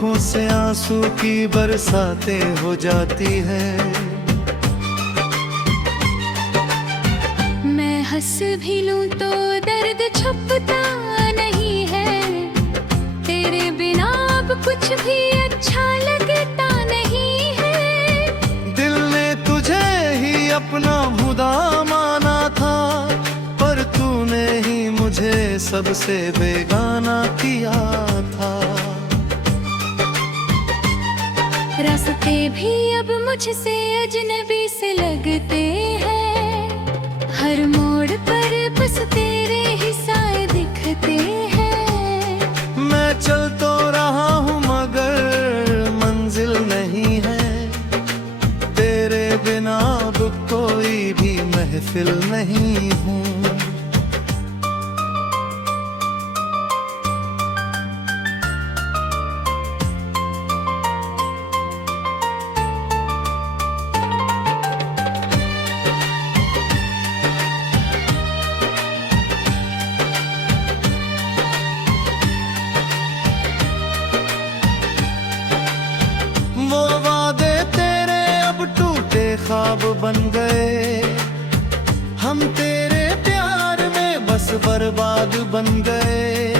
आंखों से आंसू की बरसातें हो जाती है। मैं हंस भी लूं तो दर्द छुपता नहीं है। तेरे बिना अब कुछ भी अच्छा लगता नहीं है। दिल ने तुझे ही अपना खुदा माना था, पर तूने ही मुझे सबसे बेगाना किया था। रास्ते भी अब मुझसे अजनबी से लगते हैं। हर मोड़ पर बस तेरे ही साए दिखते हैं। मैं चल तो रहा हूँ मगर मंजिल नहीं है। तेरे बिना अब कोई भी महफिल नहीं हूँ। वो वादे तेरे अब टूटे ख्वाब बन गए। हम तेरे प्यार में बस बर्बाद बन गए।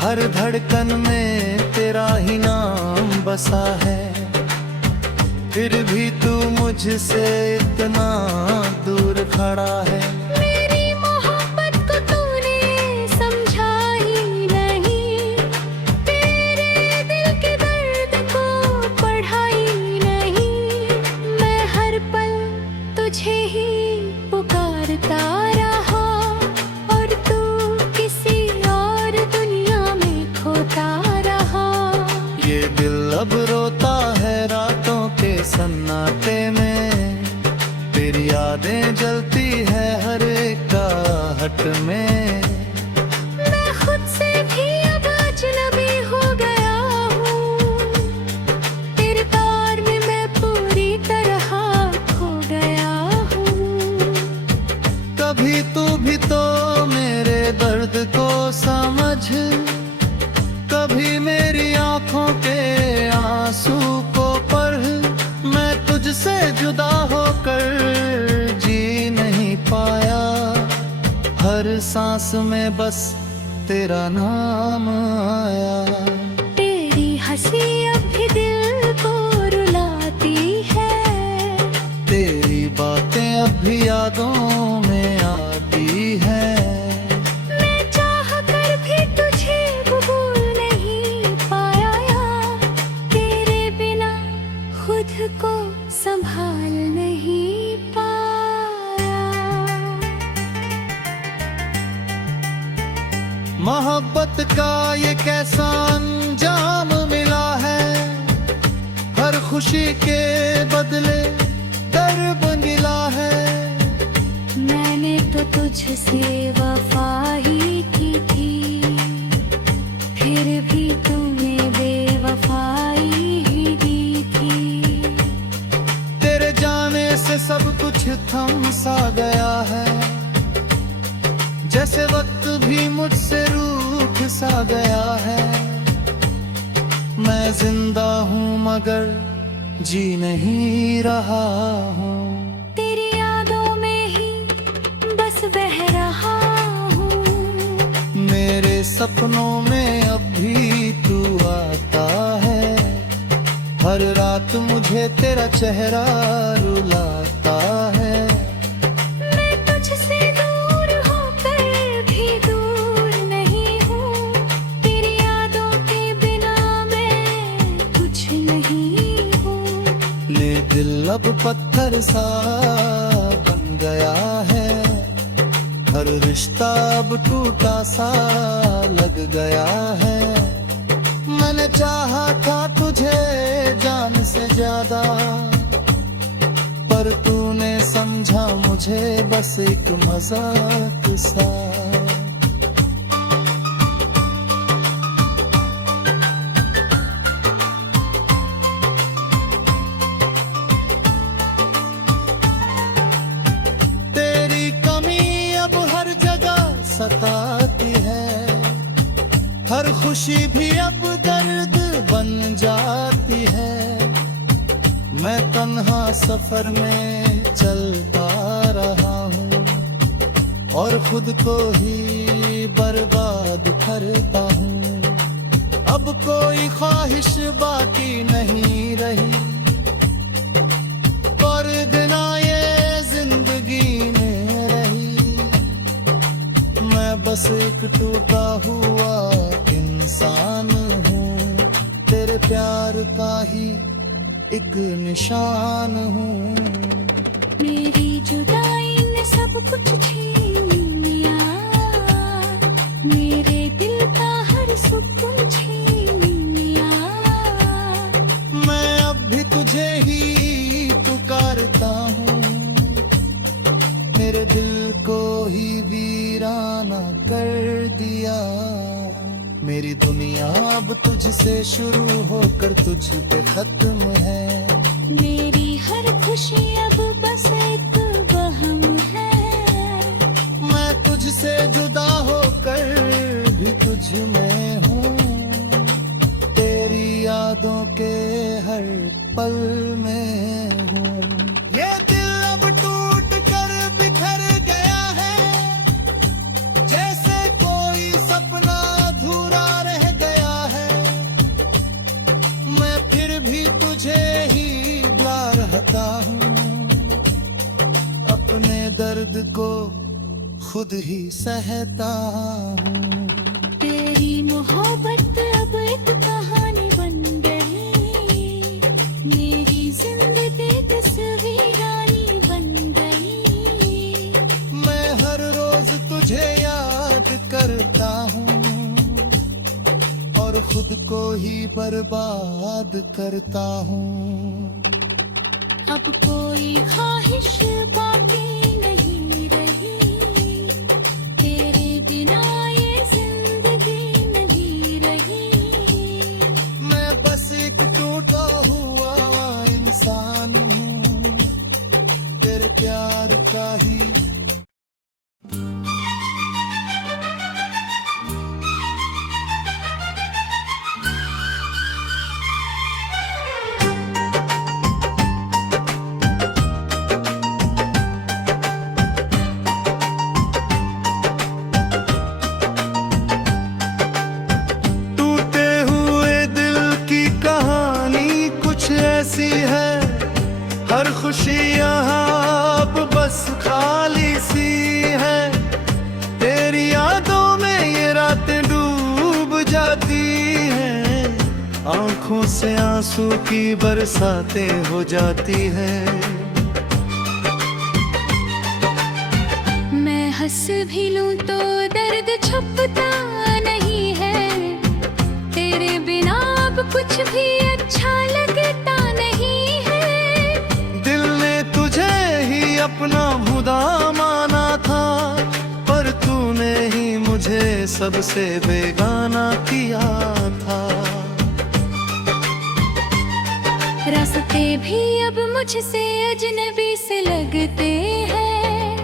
हर धड़कन में तेरा ही नाम बसा है, फिर भी तू मुझसे इतना दूर खड़ा है। मेरी मोहब्बत को तूने समझा ही नहीं। तेरे दिल के दर्द को पढ़ा ही नहीं। मैं हर पल तुझे ही पुकारता रहा, और तू किसी और दुनिया में खोता रहा। ये दिल अब रोता है रातों के सन्नाटे में। तेरी यादें जलती है हर एक आहट में। मैं खुद से भी अब अजनबी हो गया हूँ। तेरे प्यार में मैं पूरी तरह खो गया हूँ। कभी तू भी तो मेरे दर्द को समझ, कभी मेरी आंखों के आंसू को पढ़। मैं तुझसे जुदा होकर जी नहीं पाया। हर सांस में बस तेरा नाम आया। तेरी हंसी अब भी दिल को रुलाती है। तेरी बातें अब भी यादों में आती है। मैं चाह कर भी तुझे कबूल नहीं पाया। तेरे बिना खुद को संभाल नहीं पाया। मोहब्बत का ये कैसा अंजाम मिला है। हर खुशी के बदले दर्द मिला है। मैंने तो तुझसे वफा ही की थी, फिर भी तूने बेवफाई ही दी थी। तेरे जाने से सब कुछ थम सा गया है, जैसे वक्त भी मुझसे रूठ सा गया है। मैं जिंदा हूँ मगर जी नहीं रहा हूँ। तेरी यादों में ही बस बह रहा हूँ। मेरे सपनों में अब भी तू आता है। हर रात मुझे तेरा चेहरा रुलाता है। मैं तुझसे दूर होकर भी दूर नहीं हूँ। तेरी यादों के बिना मैं कुछ नहीं हूँ। ले दिल अब पत्थर सा बन गया है। हर रिश्ता अब टूटा सा लग गया है। मैंने चाहा था तुझे जान से ज्यादा, पर तूने समझा मुझे बस एक मजाक सा। तेरी कमी अब हर जगह सताती है। हर खुशी भी अब दर्द बन जाती है। मैं तन्हा सफर में चलता रहा हूँ और खुद को ही बर्बाद करता हूँ। अब कोई ख्वाहिश बाकी नहीं रही, और दिना ये जिंदगी में रही। मैं बस एक टूटा हुआ इंसान हूँ, तेरे प्यार का ही एक निशान हूँ। मेरी जुदाई ने सब कुछ छीन लिया, मेरे दिल का हर सुकून छीन लिया। मैं अब भी तुझे ही पुकारता हूँ, मेरे दिल को ही वीराना कर दिया। मेरी दुनिया अब तुझसे शुरू होकर तुझ पे खत्म है। मेरी हर खुशी अब बस एक वहम है। मैं तुझसे जुदा होकर भी तुझ में हूँ, तेरी यादों के हर पल में हूँ। ये दिल अब टूट कर बिखर गया है, जैसे कोई सपना अधूरा रह गया है। मैं फिर भी तुझे ही बुला रहता हूँ, अपने दर्द को खुद ही सहता हूँ। तेरी मोहब्बत अब एक कहानी बन गई, मेरी जिंदगी तस्वीरानी बन गई। मैं हर रोज तुझे याद करता हूँ और खुद को ही बर्बाद करता हूँ। अब कोई ख्वाहिश बाकी नहीं रही, तेरे बिना ये जिंदगी नहीं रही। मैं बस एक टूटा हुआ इंसान हूँ, तेरे प्यार का ही ऐसी है। हर खुशी यहाँ अब बस खाली सी है, तेरी यादों में ये रातें डूब जाती हैं। आंखों से आंसू की बरसातें हो जाती हैं। मैं हंस भी लूं तो दर्द छुपता नहीं है, तेरे बिना अब कुछ भी अच्छा लगता नहीं है। दिल ने तुझे ही अपना खुदा माना था, पर तूने ही मुझे सबसे बेगाना किया था। रास्ते भी अब मुझसे अजनबी से लगते हैं,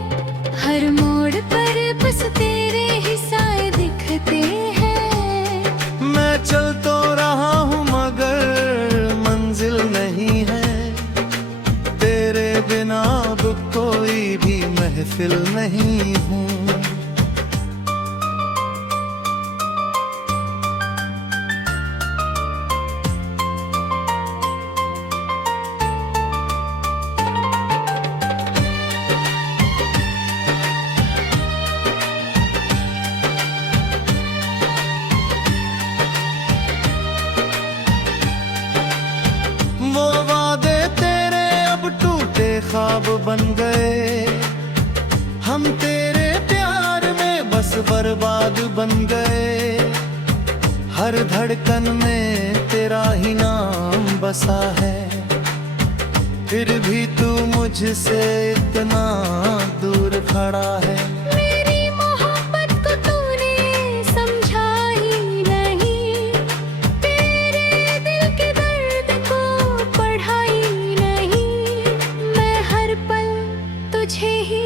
हर मोड़ पर बस तेरे ही साए दिखते हैं। मैं चल तो रहा हूँ मगर मंजिल नहीं है, तेरे बिना अब कोई भी महफिल नहीं हूँ। वो वादे तेरे अब टूटे ख्वाब बन गए, हम तेरे प्यार में बस बर्बाद बन गए। हर धड़कन में तेरा ही नाम बसा है, फिर भी तू मुझसे इतना दूर खड़ा है। मेरी मोहब्बत को तूने समझा ही नहीं, तेरे दिल के दर्द को पढ़ा ही नहीं। मैं हर पल तुझे ही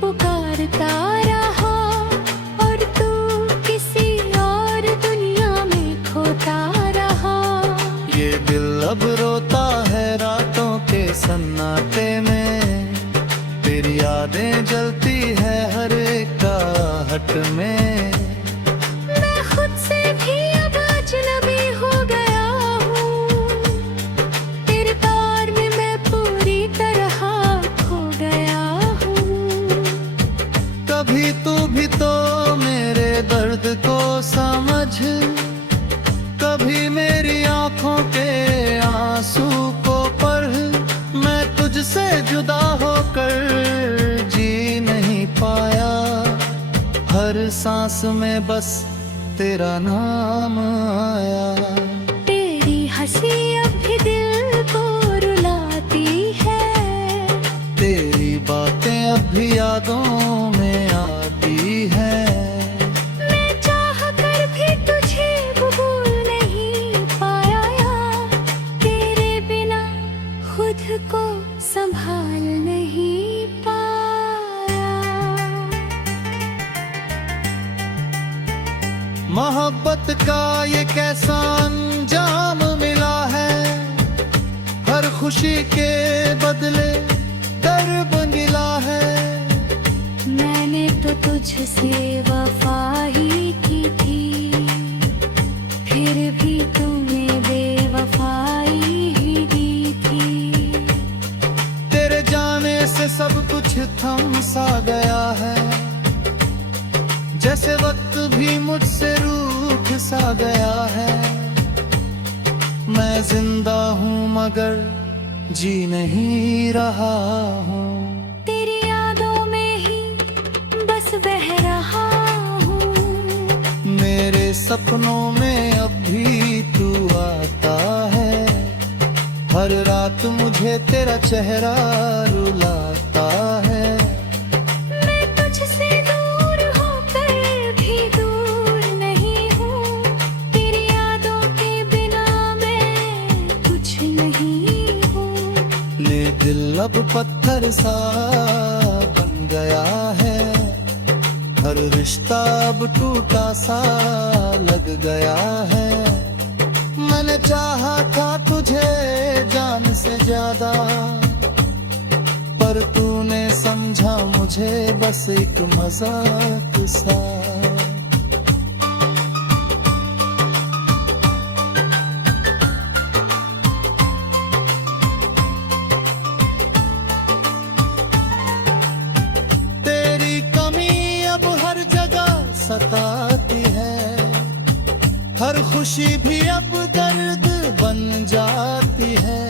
पुकारता रहा, और तू किसी और दुनिया में खोता रहा। जलती है हर एक आहट में। मैं खुद से भी अब अजनबी हो गया हूँ, तेरे प्यार में मैं पूरी तरह खो गया हूँ। कभी तू भी तो मेरे दर्द को समझ, कभी मेरी आंखों के आंसू को पढ़। मैं तुझसे जुदा होकर जी नहीं पाया, हर सांस में बस तेरा नाम आया। तेरी हंसी अब भी दिल को रुलाती है, तेरी बातें अब भी यादों में आती है। मैं चाह कर भी तुझे कबूल नहीं पाया यार, तेरे बिना खुद को संभाल नहीं पाया। मोहब्बत का ये कैसा अंजाम मिला है, हर खुशी के बदले दर्द मिला है। मैंने तो तुझसे वफा ही की थी, फिर भी तूने बेवफाई ही दी थी। तेरे जाने से सब कुछ थम सा गया है, जैसे वक्त भी मुझसे रूठ सा गया है। मैं जिंदा हूँ मगर जी नहीं रहा हूँ, तेरी यादों में ही बस बह रहा हूँ। मेरे सपनों में अब भी तू आता है, हर रात मुझे तेरा चेहरा रुलाता है। मैं तुझसे दूर होकर भी दूर नहीं हूँ, तेरी यादों के बिना मैं कुछ नहीं हूँ। ये दिल अब पत्थर सा बन गया है, हर रिश्ता अब टूटा सा लग गया है। मैंने चाहा था तुझे जान से ज्यादा, पर तूने समझा मुझे बस एक मजाक सा। तेरी कमी अब हर जगह सताती है, हर खुशी भी अब दर्द बन जाती है।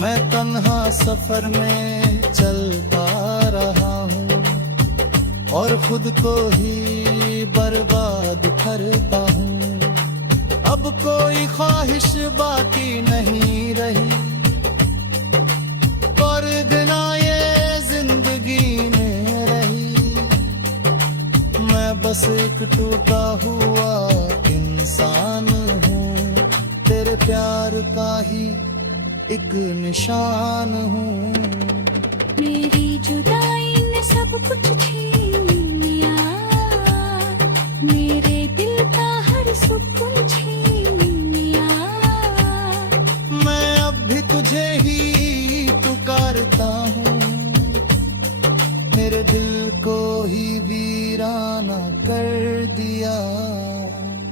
मैं तन्हा सफर में चलता रहा हूँ और खुद को ही बर्बाद करता हूँ। अब कोई ख्वाहिश बाकी नहीं रही, पर बिना ये जिंदगी में रही। मैं बस एक टूटा हुआ इंसान हूँ, तेरे प्यार का ही एक निशान हूँ। मेरी जुदाई ने सब कुछ छीन लिया, मेरे दिल का हर सुकून छीन लिया। मैं अब भी तुझे ही पुकारता हूँ, मेरे दिल को ही वीराना कर दिया।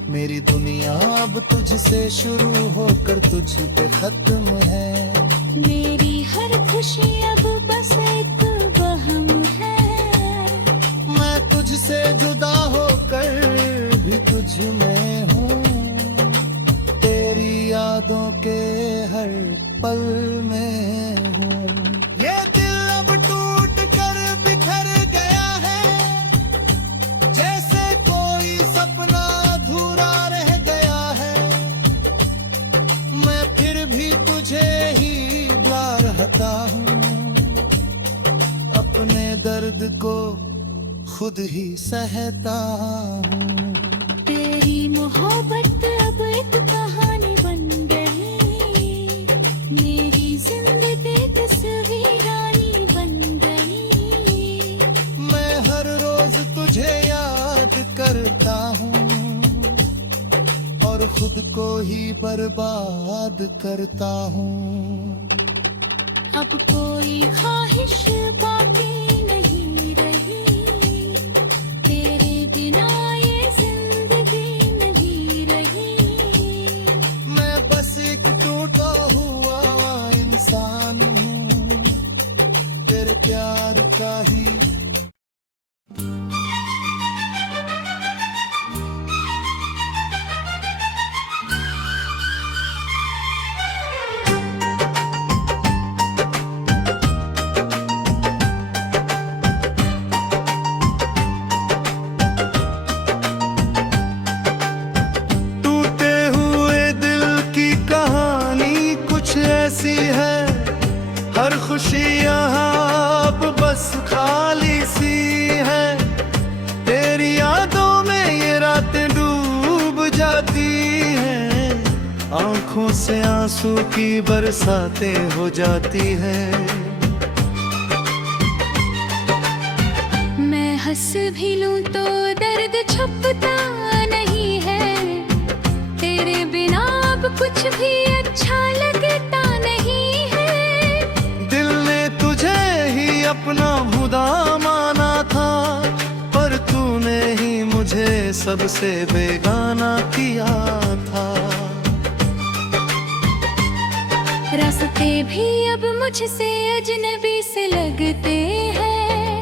मेरी दुनिया अब तुझसे शुरू होकर तुझ पे खत्म है। मेरी हर खुशी अब बस एक वहम है, मैं तुझसे जुदा होकर भी तुझ में हूँ, तेरी यादों के हर पल में हूँ। ये दिल अब टूट कर बिखर गया है, जैसे कोई सपना अधूरा रह गया है। मैं फिर भी तुझे ही बुला रहता हूँ, अपने दर्द को खुद ही सहता हूँ। तेरी मोहब्बत अब एक कहानी बन गई, मेरी जिंदगी तस्वीरानी बन गई। मैं हर रोज तुझे याद करता हूँ और खुद को ही बर्बाद करता हूँ। अब कोई ख्वाहिश बाकी नहीं आंखों से आंसू की बरसातें हो जाती है। मैं हंस भी लूं तो दर्द छुपता नहीं है, तेरे बिना अब कुछ भी अच्छा लगता नहीं है। दिल ने तुझे ही अपना खुदा माना था, पर तूने ही मुझे सबसे बेगाना किया था। रास्ते भी अब मुझसे अजनबी से लगते हैं,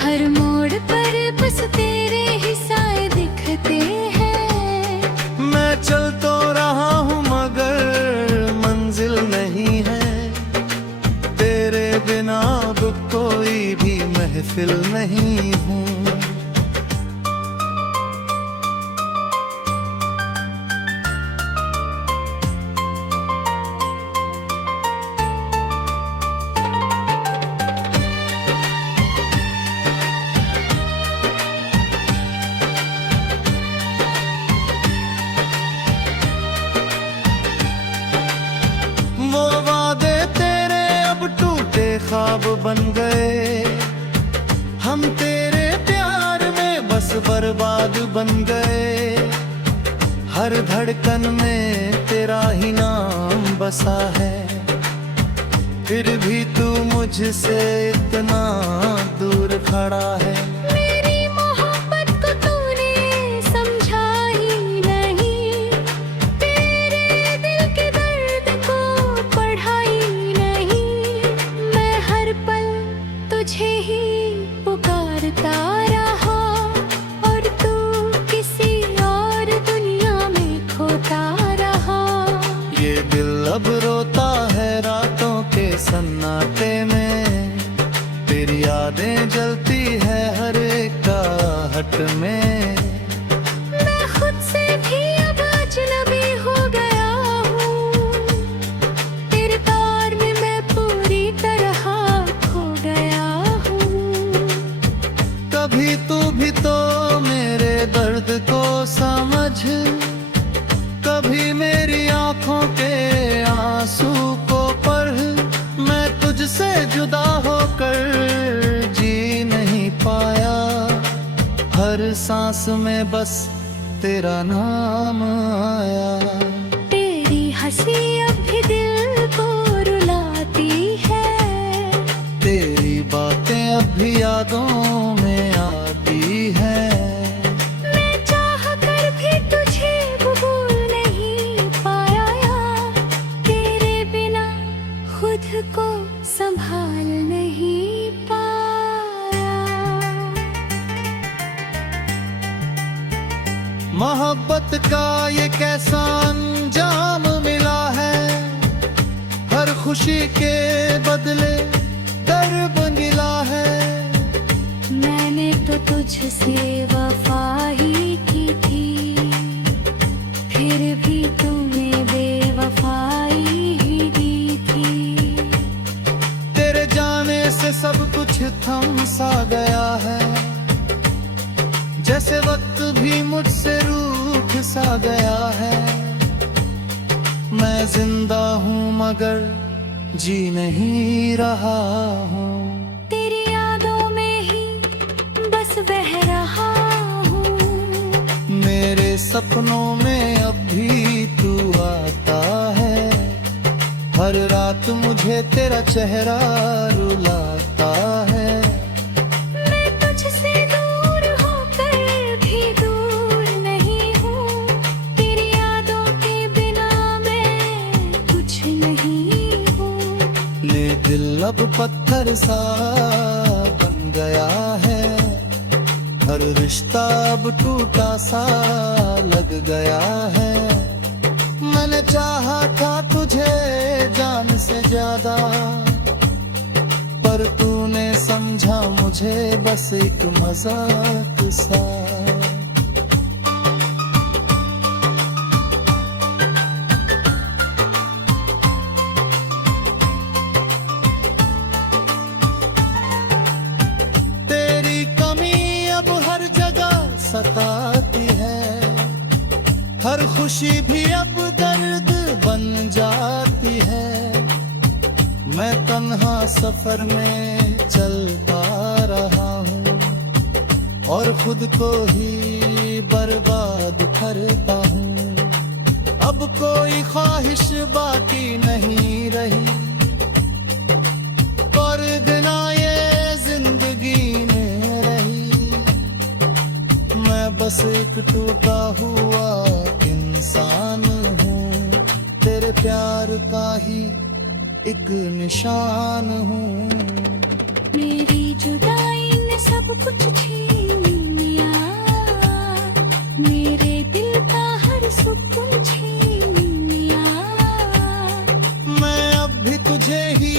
हर मोड़ पर बस तेरे ही साए दिखते हैं। मैं चल तो रहा हूँ मगर मंजिल नहीं है, तेरे बिना अब कोई भी महफिल नहीं हूँ। वो वादे तेरे अब टूटे ख्वाब बन गए, हम तेरे प्यार में बस बर्बाद बन गए। हर धड़कन में तेरा ही नाम बसा है, फिर भी तू मुझसे इतना दूर खड़ा है। मेरी मोहब्बत को तूने समझा ही नहीं, तेरे दिल के दर्द को पढ़ा ही नहीं। मैं हर पल तुझे ही पुकारता रहा, और तू किसी और दुनिया में खोता रहा। ये दिल अब रोता है रातों के सन्नाटे में, तेरी यादें जलती है हर एक आहट में। मैं खुद से भी अब अजनबी हो गया हूँ, तेरे प्यार में मैं पूरी तरह खो गया हूँ। कभी तू भी तो मेरे दर्द को समझ, कभी मेरी आंखों के आंसू को पढ़। मैं तुझसे जुदा होकर जी नहीं पाया, हर सांस में बस तेरा नाम आया। तेरी हंसी अब भी दिल को रुलाती है, तेरी बातें अब भी यादों में आती है। मैं चाह कर भी तुझे कबूल नहीं पाया, तेरे बिना खुद को संभाल नहीं पाया। मोहब्बत का ये कैसा अंजाम मिला है, हर खुशी के बदले दर्द मिला है। मैंने तो तुझसे वफा ही की थी, फिर भी तूने बेवफाई ही दी थी। तेरे जाने से सब कुछ थम सा गया है, जैसे वक्त भी मुझसे रूठ सा गया है। मैं जिंदा हूँ मगर जी नहीं रहा हूँ, तेरी यादों में ही बस बह रहा हूँ। मेरे सपनों में अब भी तू आता है, हर रात मुझे तेरा चेहरा रुलाता है। मैं तुझसे दूर होकर भी दूर नहीं हूँ, तेरी यादों के बिना मैं कुछ नहीं हूँ। ये दिल अब पत्थर सा बन गया है, हर रिश्ता अब टूटा सा लग गया है। मैंने चाहा था तुझे जान से ज्यादा, पर तूने समझा मुझे बस एक मजाक सा। तेरी कमी अब हर जगह सताती है, हर खुशी भी अब दर्द बन जाती है। मैं तन्हा सफर में चलता रहा हूँ और खुद को ही बर्बाद करता हूँ। अब कोई ख्वाहिश बाकी नहीं रही, पर दिना ये जिंदगी में रही। मैं बस एक टूटा हुआ इंसान हूँ, तेरे प्यार का ही एक निशान हूँ। मेरी जुदाई ने सब कुछ छीन लिया, मेरे दिल का हर सुकून छीन लिया। मैं अब भी तुझे ही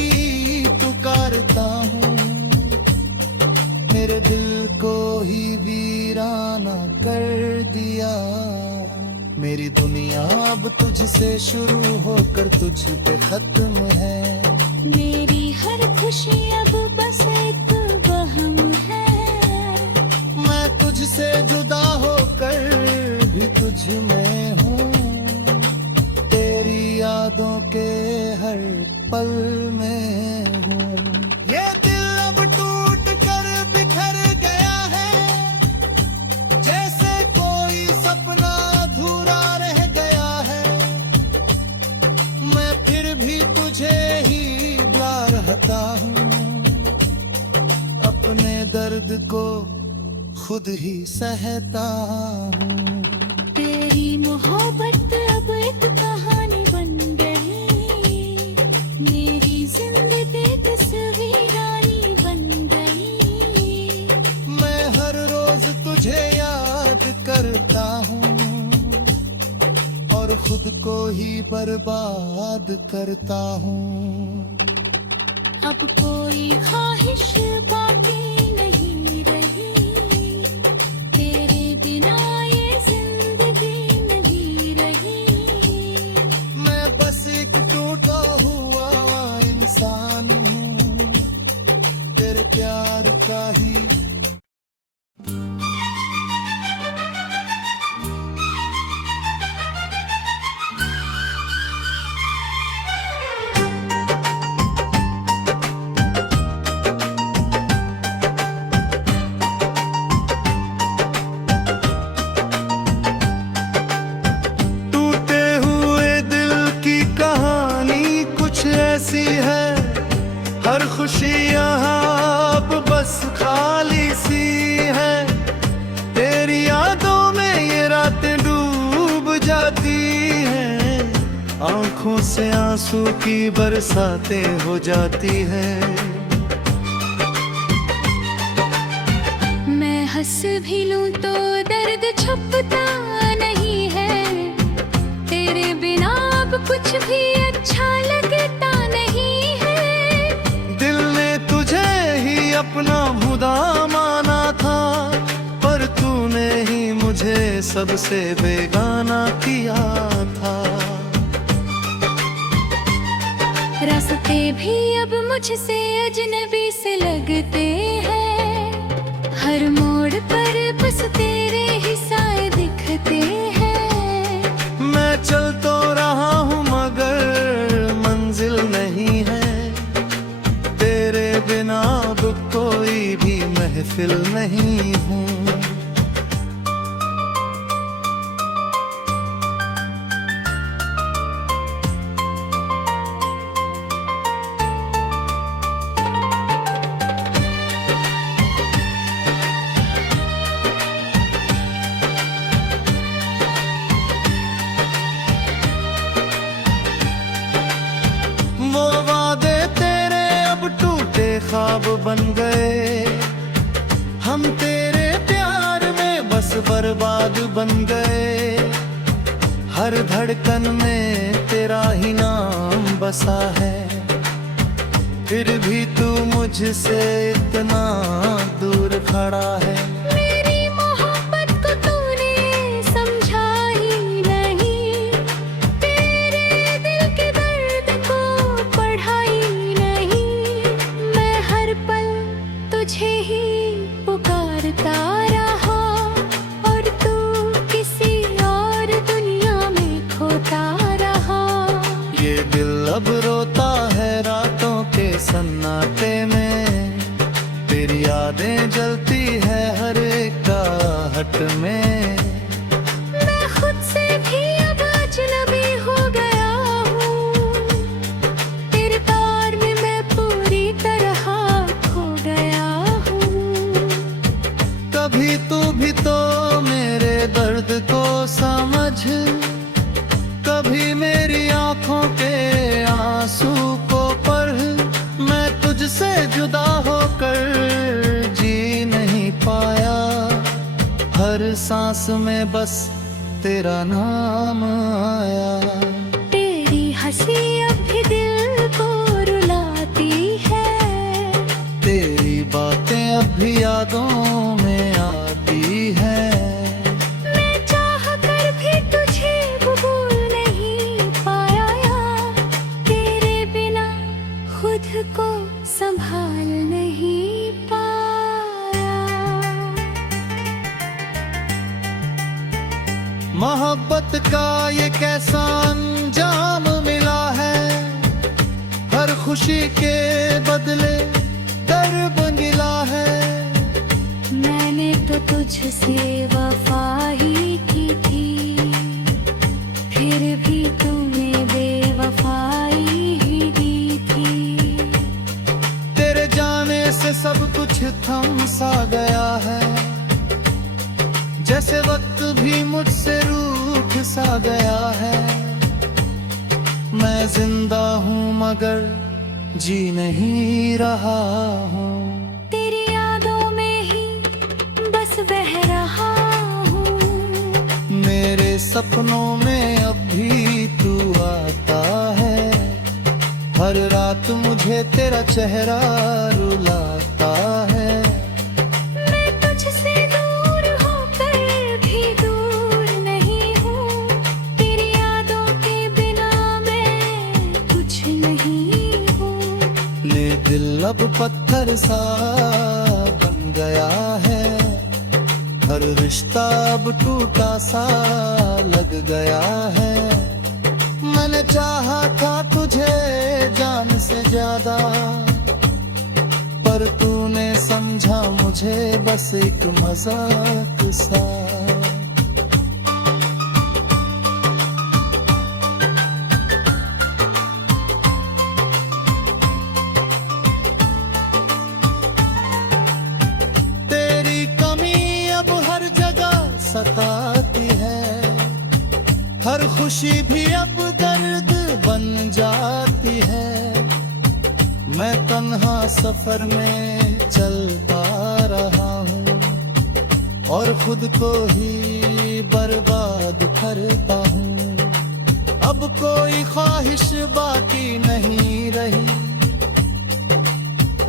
पुकारता हूँ, मेरे दिल को ही वीराना कर दिया। मेरी दुनिया अब तुझसे शुरू होकर तुझ पे खत्म है। मेरी हर खुशी अब बस एक वहम है। मैं तुझसे जुदा होकर भी तुझ में हूँ, तेरी यादों के हर पल में हूँ। ये दिल अब टूट कर बिखर गया है, जैसे कोई सपना अधूरा रह गया है। मैं फिर भी तुझे ही बुला रहता हूँ, अपने दर्द को खुद ही सहता हूँ। तेरी मोहब्बत अब एक कहानी बन गई, मेरी जिंदगी तस्वीरानी बन गई। मैं हर रोज तुझे याद करता हूँ और खुद को ही बर्बाद करता हूँ। अब कोई ख्वाहिश बाकी नहीं रही, तेरे बिना ये जिंदगी नहीं रही। मैं बस एक टूटा हुआ इंसान हूँ, तेरे प्यार का ही ऐसी है। हर खुशी यहाँ अब बस खाली सी है, तेरी यादों में ये रातें डूब जाती हैं। आंखों से आंसू की बरसातें हो जाती हैं। मैं हंस भी लूं तो दर्द छुपता नहीं है, तेरे बिना अब कुछ भी अच्छा लगता नहीं है। दिल ने तुझे ही अपना खुदा माना था, पर तूने ही मुझे सबसे बेगाना किया था। रास्ते भी अब मुझसे अजनबी से लगते हैं, हर मोड़ पर बस तेरे ही साए दिखते हैं। मैं चल तो रहा हूँ मगर मंजिल नहीं है, तेरे बिना अब कोई भी महफिल नहीं हूँ। वो वादे तेरे अब टूटे ख्वाब बन गए, हम तेरे प्यार में बस बर्बाद बन गए। हर धड़कन में तेरा ही नाम बसा है, फिर भी तू मुझसे इतना दूर खड़ा है। मेरी मोहब्बत को तूने समझा ही नहीं, तेरे दिल के दर्द को पढ़ा ही नहीं। मैं हर पल तुझे ही पुकारता रहा और तू किसी और दुनिया में खोता रहा। आहट में मैं खुद से भी अब अजनबी हो गया हूँ। तेरे प्यार में मैं पूरी तरह खो गया हूँ। कभी तू भी तो मेरे दर्द को समझ, कभी मेरी आंखों के आंसू को पढ़। मैं तुझसे जुदा होकर जी नहीं पाया, हर सांस में बस तेरा नाम आया। तेरी हंसी अब भी दिल को रुलाती है, तेरी बातें अब भी यादों में आती है। मैं चाह कर भी तुझे कबूल नहीं पाया यार। तेरे बिना खुद को संभाल नहीं पाया। मोहब्बत का ये कैसा अंजाम मिला है, हर खुशी के बदले दर्द मिला है। मैंने तो तुझसे वफा ही की थी, फिर भी तूने बेवफाई ही दी थी। तेरे जाने से सब कुछ थम सा गया है, जैसे वक्त भी मुझसे रूठ सा गया है। मैं जिंदा हूँ मगर जी नहीं रहा हूँ। तेरी यादों में ही बस बह रहा हूँ। मेरे सपनों में अब भी तू आता है, हर रात मुझे तेरा चेहरा रुलाता है। मैं तुझसे दूर होकर भी दूर नहीं हूँ। तेरी यादों के बिना मैं कुछ नहीं हूँ। ये दिल अब पत्थर सा बन गया है, हर रिश्ता अब टूटा सा लग गया है। मैंने चाहा था तुझे जान से ज्यादा, पर तूने समझा मुझे बस एक मजाक सा। तेरी कमी अब हर जगह सताती है, हर खुशी भी अब दर्द बन जाती है। मैं तन्हा सफर में चलता रहा हूँ और खुद को ही बर्बाद करता हूँ। अब कोई ख्वाहिश बाकी नहीं रही,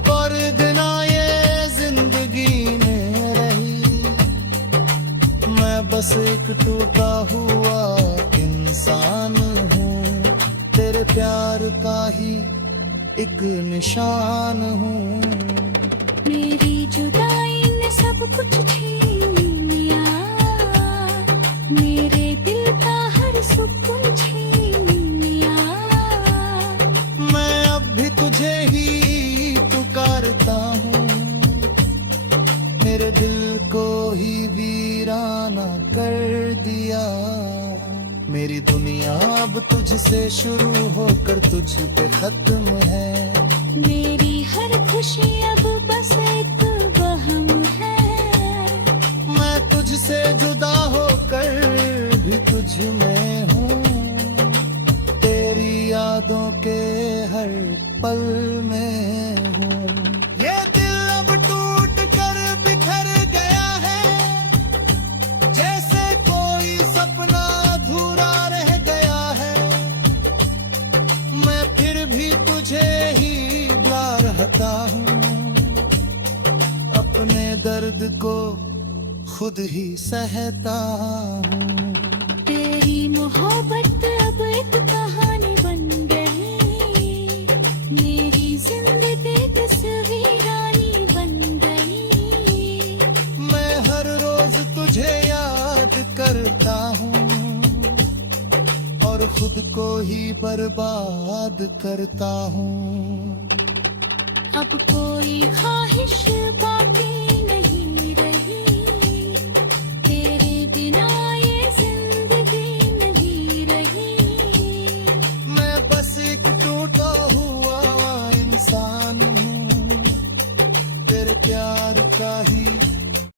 पर दिना ये जिंदगी में रही। मैं बस एक टूटा हुआ इंसान हूँ, तेरे प्यार का ही एक निशान हूँ। मेरी जुदाई ने सब कुछ छीन लिया, मेरे दिल का हर सुकून छीन लिया। मैं अब भी तुझे ही पुकारता हूँ, मेरे दिल को ही वीराना कर दिया। मेरी दुनिया अब तुझसे शुरू होकर तुझ पे खत्म है। मेरी हर खुशी अब बस एक वहम है। मैं तुझसे जुदा होकर भी तुझ में हूँ, तेरी यादों के हर पल में हूँ। ये दिल अब टूट कर बिखर गया है, जैसे कोई सपना अधूरा रह गया है। मैं फिर भी तुझे ही बुला रहता हूँ, अपने दर्द को खुद ही सहता हूँ। तेरी मोहब्बत अब एक कहानी बन गई, मेरी जिंदगी तस्वीरानी बन गई। मैं हर रोज तुझे याद करता हूँ और खुद को ही बर्बाद करता हूँ। अब कोई ख्वाहिश बाकी